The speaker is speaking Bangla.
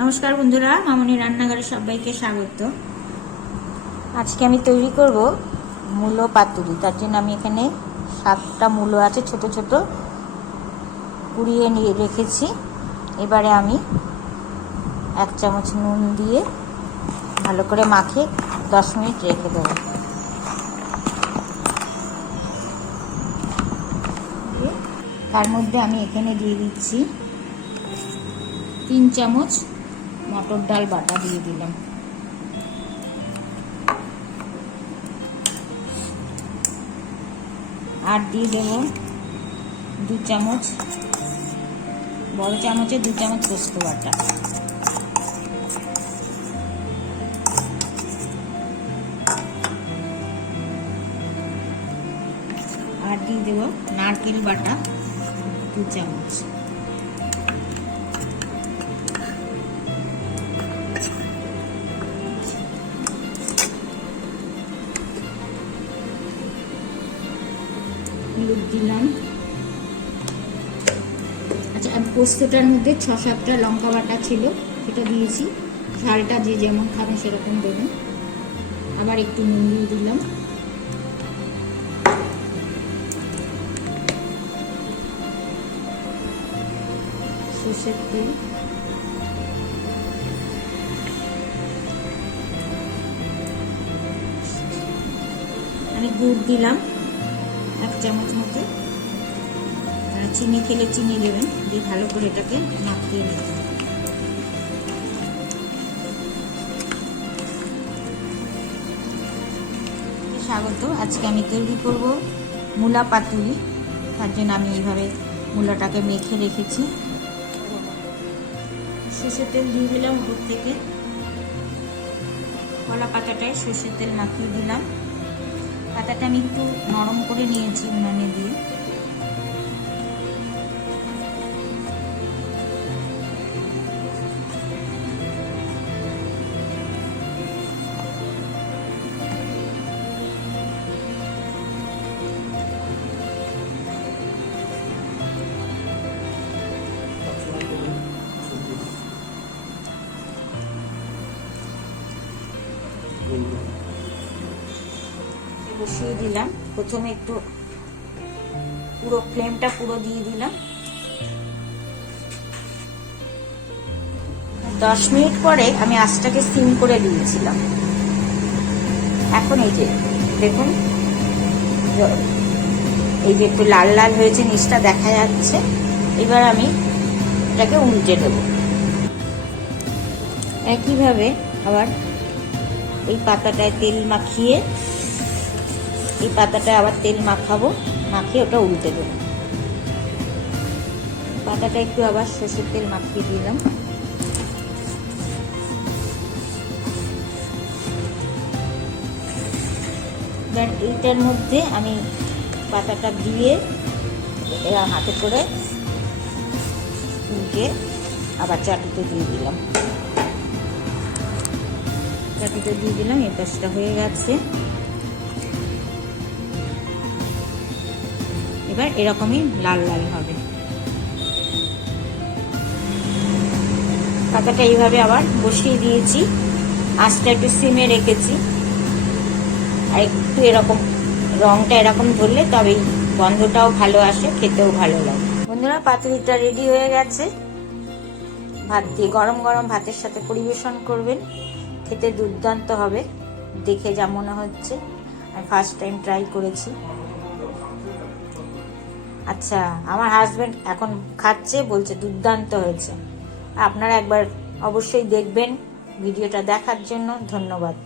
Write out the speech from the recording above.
নমস্কার বন্ধুরা, মামনি রান্নাঘরে সবাইকে স্বাগত। আজকে আমি তৈরি করব মূলো পাতুরি। তার জন্য আমি এখানে 7টা মূলো আছে, ছোট ছোট কুড়িয়ে নিয়ে রেখেছি। এবারে আমি 1 চামচ নুন দিয়ে ভালো করে মাখিয়ে 10 মিনিট রেখে দেব। তার মধ্যে আমি এখানে দিয়ে দিচ্ছি 3 চামচ মটর ডাল বাটা দিয়ে দিলাম। আর দিয়ে দেব 2 চামচ, বড় চামচে 2 চামচ পোস্ত বাটা। আর দিয়ে দেব নারকেল বাটা 2 চামচ। হলুদ দিলাম। আচ্ছা, পোস্তটার মধ্যে 6-7টা লঙ্কা বাটা ছিল, সেটা দিয়েছি। ঝালটা যে যেমন খাবেন সেরকম দেবেন। আবার একটু নুন দিয়ে দিলাম। সরষের তেল, আমি গুড় দিলাম 1 চামচ মতো। চিনি খেলে চিনি দেবেন, দিয়ে ভালো করে এটাকে মাখিয়ে নেবেন। স্বাগত। আজকে আমি তৈরি করব মূলা পাতুরি। তার জন্য আমি এইভাবে মূলাটাকে মেখে রেখেছি। সরষের তেল দিয়ে দিলাম উপর থেকে। কলা পাতাটায় সরষের তেল মাখিয়ে দিলাম। পাতাটা আমি একটু নরম করে নিয়েছি উনুনে দিয়ে। বসিয়ে দিলাম। প্রথমে একটু পুরো ফ্লেমটা পুরো দিয়ে দিলাম। 10 মিনিট পরে আমি আঁচটাকে সিম করে দিয়েছিলাম। এখন এই যে দেখুন, এই যে একটু লাল লাল হয়েছে, নিচটা দেখা যাচ্ছে। এবার আমি এটাকে উল্টে দেব। একইভাবে আবার এই পাতাটায় তেল মাখিয়ে, এই পাতাটায় আবার তেল মাখাবো, মাখিয়ে ওটা উল্টে দেবো। পাতাটা একটু আবার সরষের তেল মাখিয়ে দিলাম। এবার এইটার মধ্যে আমি পাতাটা দিয়ে হাতে করে উল্টে আবার চাটুতে দিয়ে দিলাম। চাটুতে দিয়ে দিলাম। এই পাশটা হয়ে গেছে। এবার এরকমই লাল লাল হবে। পাতাটা এইভাবে আবার বসিয়ে দিয়েছি। আঁচটা একটু সিমে রেখেছি। আর একটু এরকম রংটা এরকম ধরলে তবেই গন্ধটাও ভালো আসে, খেতেও ভালো লাগে। বন্ধুরা, পাতুরিটা রেডি হয়ে গেছে। ভাত দিয়ে, গরম গরম ভাতের সাথে পরিবেশন করবেন। খেতে দুর্দান্ত হবে, দেখে যা মনে হচ্ছে। আমি ফার্স্ট টাইম ট্রাই করেছি। আচ্ছা, আমার হাজবেন্ড এখন খাচ্ছে, বলছে দুর্দান্ত হয়েছে। আপনারা একবার অবশ্যই দেখবেন। ভিডিওটা দেখার জন্য ধন্যবাদ।